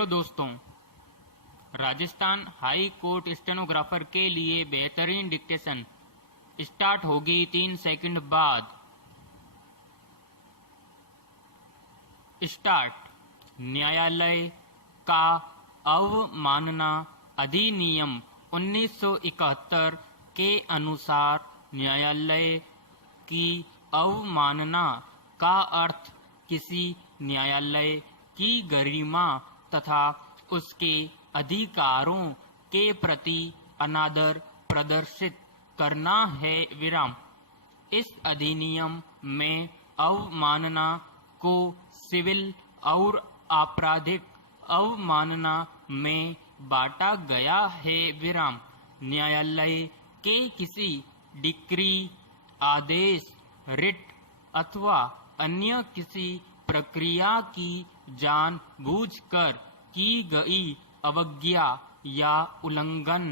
Hello दोस्तों, Rajasthan high court stenographer के लिए बेहतरीन डिक्टेशन स्टार्ट होगी 3 सेकंड बाद। स्टार्ट। न्यायालय का अवमानना अधिनियम 1971 के अनुसार न्यायालय की अवमानना का अर्थ किसी न्यायालय की गरिमा तथा उसके अधिकारों के प्रति अनादर प्रदर्शित करना है। विराम। इस अधिनियम में अवमानना को सिविल और आपराधिक अवमानना में बांटा गया है। विराम। न्यायालय के किसी डिक्री, आदेश, रिट अथवा अन्य किसी प्रक्रिया की जानबूझकर की गई अवज्ञा या उल्लंघन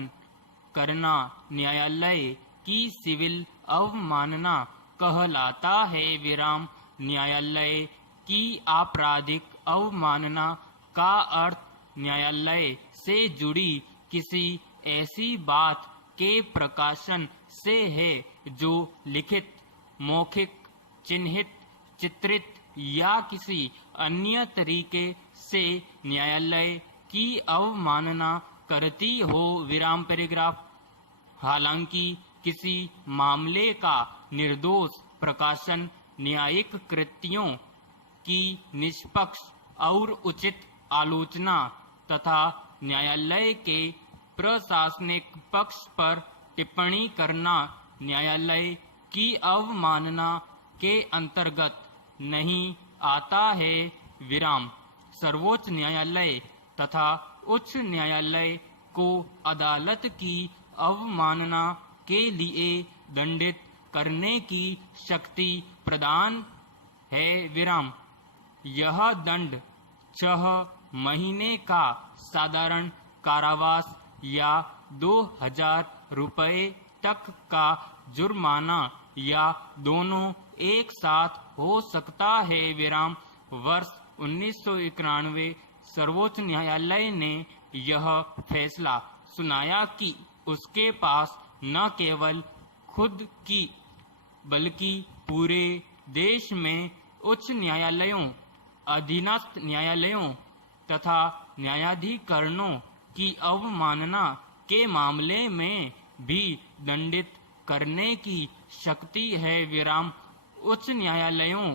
करना न्यायालय की सिविल अवमानना कहलाता है। विराम। न्यायालय की आपराधिक अवमानना का अर्थ न्यायालय से जुड़ी किसी ऐसी बात के प्रकाशन से है जो लिखित, मौखिक, चिन्हित, चित्रित या किसी अन्य तरीके से न्यायालय की अवमानना करती हो। विराम पैराग्राफ। हालांकि किसी मामले का निर्दोष प्रकाशन न्यायिक कृत्यों की निष्पक्ष और उचित आलोचना तथा न्यायालय के प्रशासनिक पक्ष पर टिप्पणी करना न्यायालय की अवमानना के अंतर्गत नहीं आता है। विराम। सर्वोच्च न्यायालय तथा उच्च न्यायालय को अदालत की अवमानना के लिए दंडित करने की शक्ति प्रदान है। विराम। यह दंड 6 महीने का साधारण कारावास या 2000 रुपये तक का जुर्माना या दोनों एक साथ हो सकता है। विराम। वर्ष 1991 सर्वोच्च न्यायालय ने यह फैसला सुनाया कि उसके पास न केवल खुद की बल्कि पूरे देश में उच्च न्यायालयों, अधीनस्थ न्यायालयों तथा न्यायाधिकरणों की अवमानना के मामले में भी दंडित करने की शक्ति है। विराम। उच्च न्यायालयों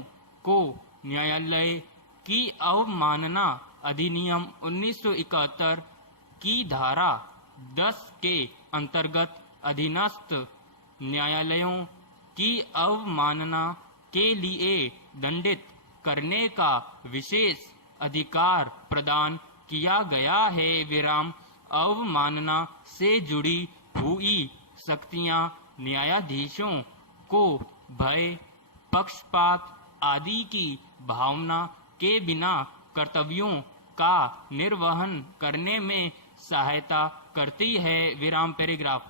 को न्यायालय की अवमानना अधिनियम 1971 की धारा 10 के अंतर्गत अधीनस्थ न्यायालयों की अवमानना के लिए दंडित करने का विशेष अधिकार प्रदान किया गया है। विराम। अवमानना से जुड़ी हुई शक्तियां न्यायाधीशों को भय, पक्षपात आदि की भावना के बिना कर्तव्यों का निर्वहन करने में सहायता करती है। विराम पैराग्राफ।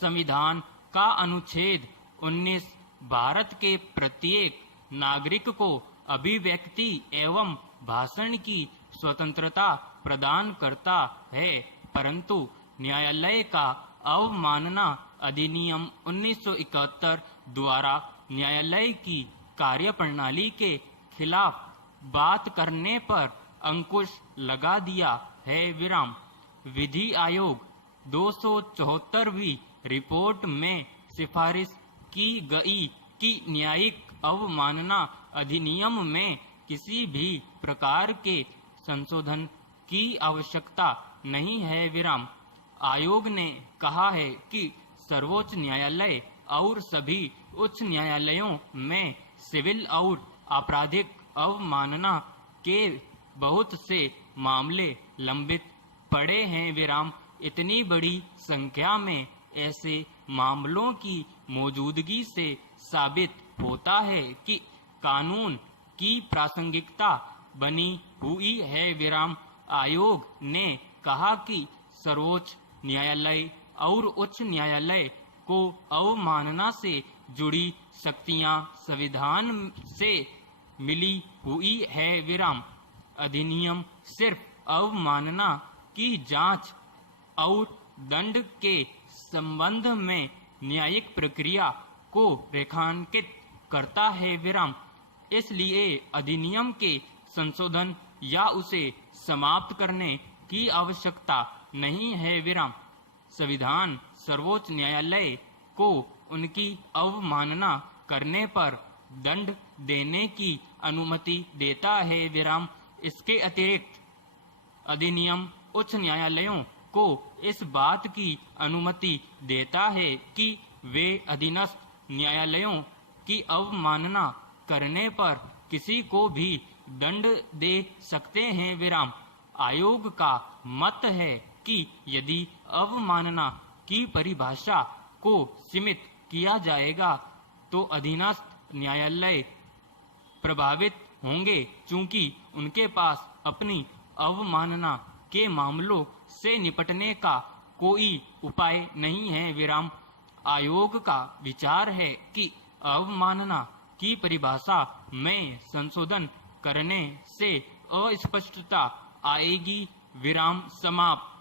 संविधान का अनुच्छेद 19 भारत के प्रत्येक नागरिक को अभिव्यक्ति एवं भाषण की स्वतंत्रता प्रदान करता है, परंतु न्यायालय का अवमानना अधिनियम 1971 द्वारा न्यायालय की कार्यप्रणाली के खिलाफ बात करने पर अंकुश लगा दिया है। विराम। विधि आयोग 274वीं रिपोर्ट में सिफारिश की गई कि न्यायिक अवमानना अधिनियम में किसी भी प्रकार के संशोधन की आवश्यकता नहीं है। विराम। आयोग ने कहा है कि सर्वोच्च न्यायालय और सभी उच्च न्यायालयों में सिविल और आपराधिक अवमानना के बहुत से मामले लंबित पड़े हैं। विराम। इतनी बड़ी संख्या में ऐसे मामलों की मौजूदगी से साबित होता है कि कानून की प्रासंगिकता बनी हुई है। विराम। आयोग ने कहा कि सर्वोच्च न्यायालय और उच्च न्यायालय को अवमानना से जुड़ी शक्तियां संविधान से मिली हुई है। विराम। अधिनियम सिर्फ अवमानना की जांच और दंड के संबंध में न्यायिक प्रक्रिया को रेखांकित करता है विराम। इसलिए अधिनियम के संशोधन या उसे समाप्त करने की आवश्यकता नहीं है विराम। संविधान सर्वोच्च न्यायालय को उनकी अवमानना करने पर दंड देने की अनुमति देता है विराम। इसके अतिरिक्त अधिनियम उच्च न्यायालयों को इस बात की अनुमति देता है कि वे अधीनस्थ न्यायालयों की अवमानना करने पर किसी को भी दंड दे सकते हैं विराम। आयोग का मत है कि यदि अवमानना की परिभाषा को सीमित किया जाएगा तो अधीनस्थ न्यायालय प्रभावित होंगे, चूंकि उनके पास अपनी अवमानना के मामलों से निपटने का कोई उपाय नहीं है विराम। आयोग का विचार है कि अवमानना की परिभाषा में संशोधन करने से अस्पष्टता आएगी विराम। समाप्त।